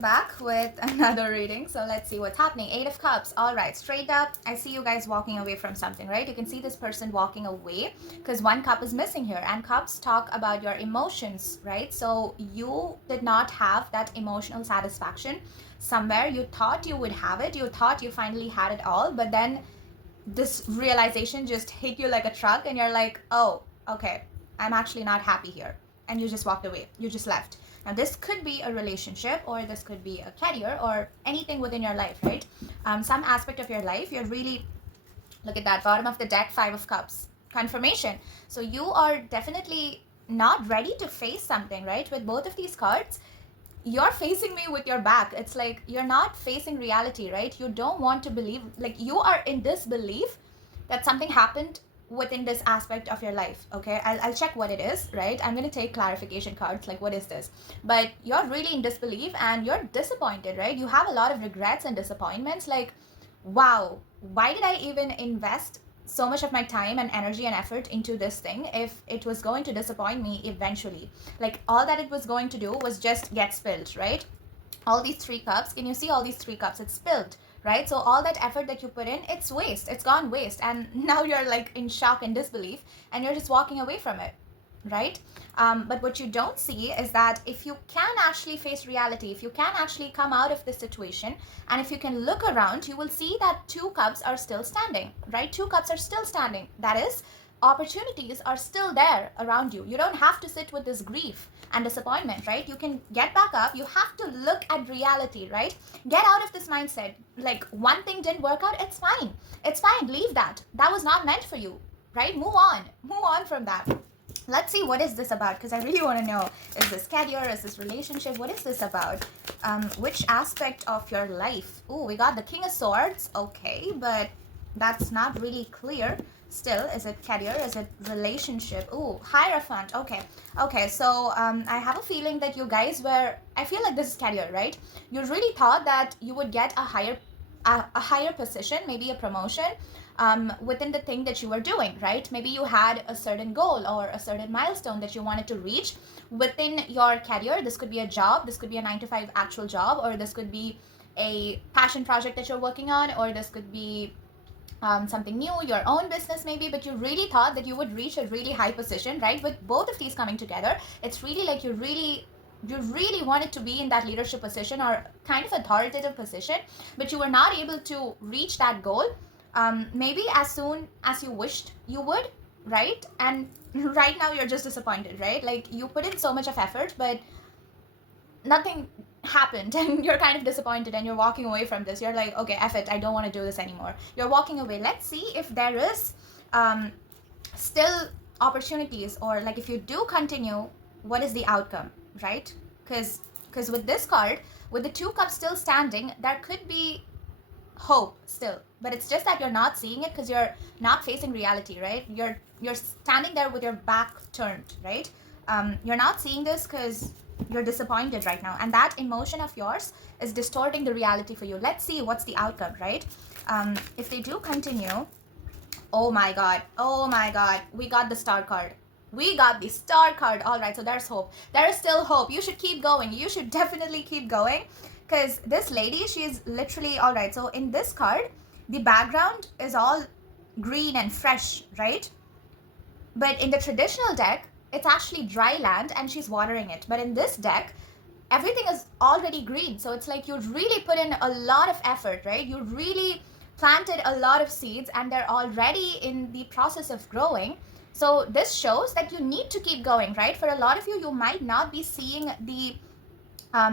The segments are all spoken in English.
Back with another reading. So let's see what's happening. Eight of Cups. All right, straight up, I see you guys walking away from something, right? You can see this person walking away because one cup is missing here, and cups talk about your emotions, right? So you did not have that emotional satisfaction somewhere. You thought you would have it, you thought you finally had it all, but then this realization just hit you like a truck, and you're like, oh, okay, I'm actually not happy here. And you just walked away, you just left. Now, this could be a relationship, or this could be a career, or anything within your life, right? Some aspect of your life, you're really, look at that, bottom of the deck, Five of Cups, confirmation. So you are definitely not ready to face something, right? With both of these cards, you're facing me with your back. It's like you're not facing reality, right? You don't want to believe, like you are in disbelief that something happened within this aspect of your life. Okay, I'll check what it is, right? I'm going to take clarification cards, like what is this, but you're really in disbelief and you're disappointed, right? You have a lot of regrets and disappointments, like, wow, why did I even invest so much of my time and energy and effort into this thing if it was going to disappoint me eventually? Like, all that it was going to do was just get spilled, right? All these three cups, can you see all these three cups? It's spilled, right? So all that effort that you put in, it's waste, it's gone waste, and now you're like in shock and disbelief, and you're just walking away from it, right? But what you don't see is that if you can actually face reality, if you can actually come out of this situation, and if you can look around, you will see that two cups are still standing, right? Two cups are still standing. That is, opportunities are still there around you. You don't have to sit with this grief and disappointment, right? You can get back up. You have to look at reality, right? Get out of this mindset. Like, one thing didn't work out, it's fine. It's fine. Leave that. That was not meant for you, right? Move on. Move on from that. Let's see, what is this about? Because I really want to know, is this career, is this relationship, what is this about? Which aspect of your life? Oh, we got the King of Swords. Okay, but that's not really clear still. Is it career, is it relationship? Oh, Hierophant. Okay, so I have a feeling that you guys were, I feel like this is career, right? You really thought that you would get a higher position, maybe a promotion, within the thing that you were doing, right? Maybe you had a certain goal or a certain milestone that you wanted to reach within your career. This could be a job, this could be a 9 to 5 actual job, or this could be a passion project that you're working on, or this could be something new, your own business maybe, but you really thought that you would reach a really high position, right? With both of these coming together, it's really like you really wanted to be in that leadership position or kind of authoritative position, but you were not able to reach that goal, maybe as soon as you wished you would, right? And right now you're just disappointed, right? Like, you put in so much of effort, but nothing happened, and you're kind of disappointed, and you're walking away from this. You're like, okay, F it, I don't want to do this anymore. You're walking away. Let's see if there is still opportunities, or like if you do continue, what is the outcome, right? Because with this card, with the two cups still standing, there could be hope still, but it's just that you're not seeing it because you're not facing reality, right? You're standing there with your back turned, right? You're not seeing this because you're disappointed right now, and that emotion of yours is distorting the reality for you. Let's see what's the outcome, right? If they do continue, oh my god, we got the star card. We got the star card. All right, so there's hope. There is still hope. You should keep going. You should definitely keep going, because this lady, she's literally, all right, so in this card, the background is all green and fresh, right? But in the traditional deck, it's actually dry land and she's watering it. But in this deck, everything is already green. So it's like you really put in a lot of effort, right? You really planted a lot of seeds and they're already in the process of growing. So this shows that you need to keep going, right? For a lot of you, you might not be seeing the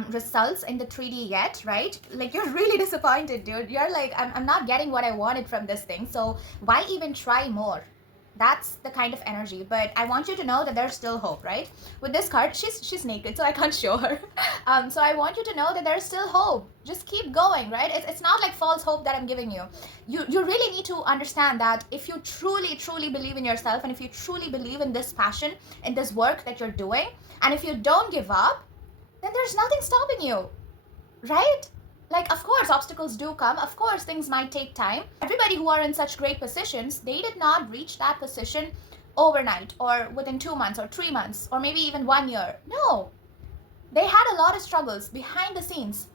results in the 3D yet, right? Like, you're really disappointed, dude. You're like, I'm not getting what I wanted from this thing, so why even try more? That's the kind of energy. But I want you to know that there's still hope, right? With this card, she's naked, so I can't show her. So I want you to know that there's still hope. Just keep going, right? It's not like false hope that I'm giving you. You really need to understand that if you truly believe in yourself, and if you truly believe in this passion, in this work that you're doing, and if you don't give up, then there's nothing stopping you, right? Like, of course, obstacles do come. Of course, things might take time. Everybody who are in such great positions, they did not reach that position overnight or within 2 months or 3 months or maybe even 1 year. No, they had a lot of struggles behind the scenes.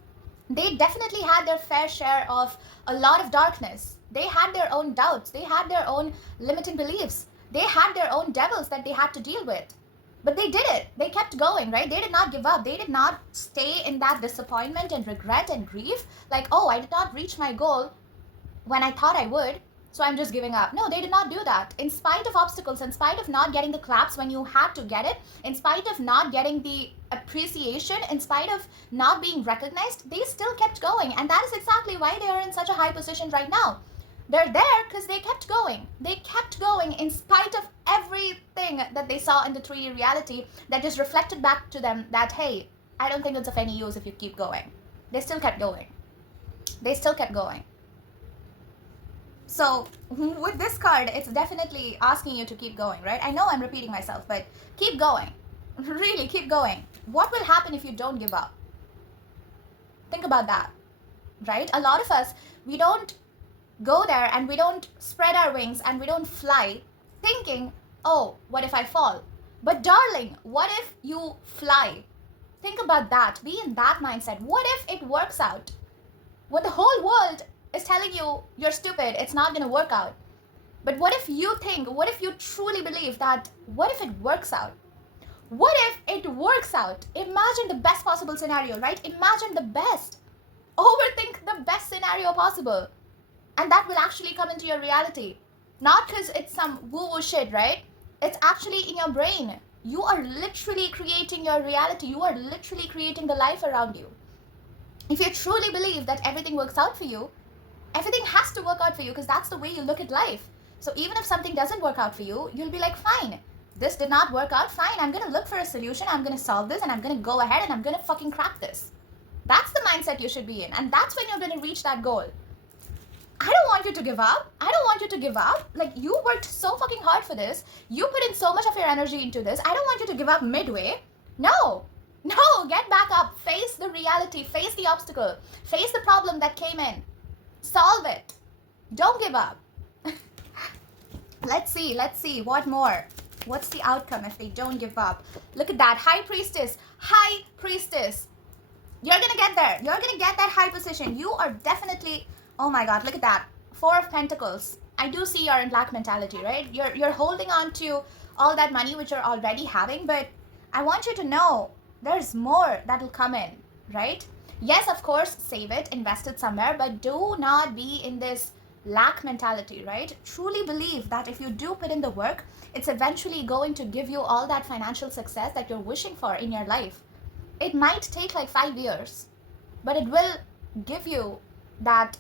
They definitely had their fair share of a lot of darkness. They had their own doubts. They had their own limiting beliefs. They had their own devils that they had to deal with. But they did it. They kept going, right? They did not give up. They did not stay in that disappointment and regret and grief. Like, oh, I did not reach my goal when I thought I would, so I'm just giving up. No, they did not do that. In spite of obstacles, in spite of not getting the claps when you had to get it, in spite of not getting the appreciation, in spite of not being recognized, they still kept going. And that is exactly why they are in such a high position right now. They're there because they kept going. They kept going in spite of everything that they saw in the 3D reality that just reflected back to them that, hey, I don't think it's of any use if you keep going. They still kept going. They still kept going. So with this card, it's definitely asking you to keep going, right? I know I'm repeating myself, but keep going. Really, keep going. What will happen if you don't give up? Think about that, right? A lot of us, we don't go there and we don't spread our wings and we don't fly thinking, oh, what if I fall? But darling, what if you fly? Think about that. Be in that mindset. What if it works out? When the whole world is telling you you're stupid, it's not going to work out. But what if you think, what if you truly believe that, what if it works out? What if it works out? Imagine the best possible scenario, right? Imagine the best. Overthink the best scenario possible. And that will actually come into your reality. Not because it's some woo-woo shit, right? It's actually in your brain. You are literally creating your reality. You are literally creating the life around you. If you truly believe that everything works out for you, everything has to work out for you because that's the way you look at life. So even if something doesn't work out for you, you'll be like, fine, this did not work out, fine, I'm going to look for a solution, I'm going to solve this, and I'm going to go ahead and I'm going to fucking crack this. That's the mindset you should be in, and that's when you're going to reach that goal. I don't want you to give up. I don't want you to give up. Like, you worked so fucking hard for this. You put in so much of your energy into this. I don't want you to give up midway. No, get back up. Face the reality. Face the obstacle. Face the problem that came in. Solve it. Don't give up. Let's see. What more? What's the outcome if they don't give up? Look at that. High Priestess. High Priestess. You're going to get there. You're going to get that high position. You are definitely... Oh my God, look at that. 4 of Pentacles. I do see you're in lack mentality, right? You're holding on to all that money which you're already having, but I want you to know there's more that'll come in, right? Yes, of course, save it, invest it somewhere, but do not be in this lack mentality, right? Truly believe that if you do put in the work, it's eventually going to give you all that financial success that you're wishing for in your life. It might take like 5 years, but it will give you that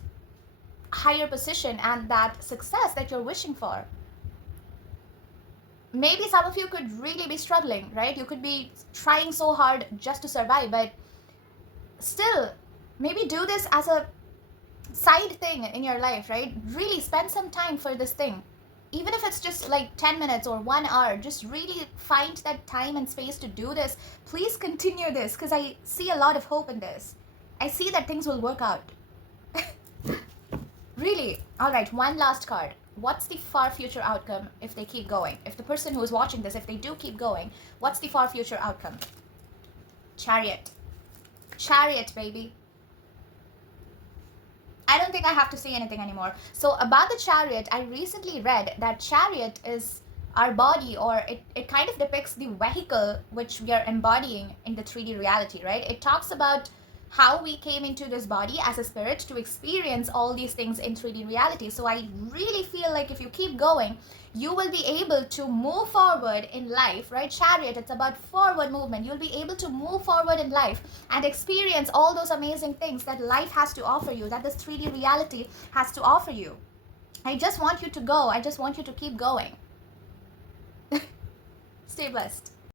higher position and that success that you're wishing for. Maybe some of you could really be struggling, right? You could be trying so hard just to survive, but still, maybe do this as a side thing in your life, right? Really spend some time for this thing. Even if it's just like 10 minutes or 1 hour, just really find that time and space to do this. Please continue this because I see a lot of hope in this. I see that things will work out. Really. All right, one last card. What's the far future outcome if they keep going? If the person who is watching this, if they do keep going, what's the far future outcome? Chariot. Chariot, baby. I don't think I have to say anything anymore. So about the chariot, I recently read that chariot is our body, or it kind of depicts the vehicle which we are embodying in the 3D reality, right? It talks about how we came into this body as a spirit to experience all these things in 3D reality. So I really feel like if you keep going, you will be able to move forward in life, right? Chariot, it's about forward movement. You'll be able to move forward in life and experience all those amazing things that life has to offer you, that this 3D reality has to offer you. I just want you to go. I just want you to keep going. Stay blessed.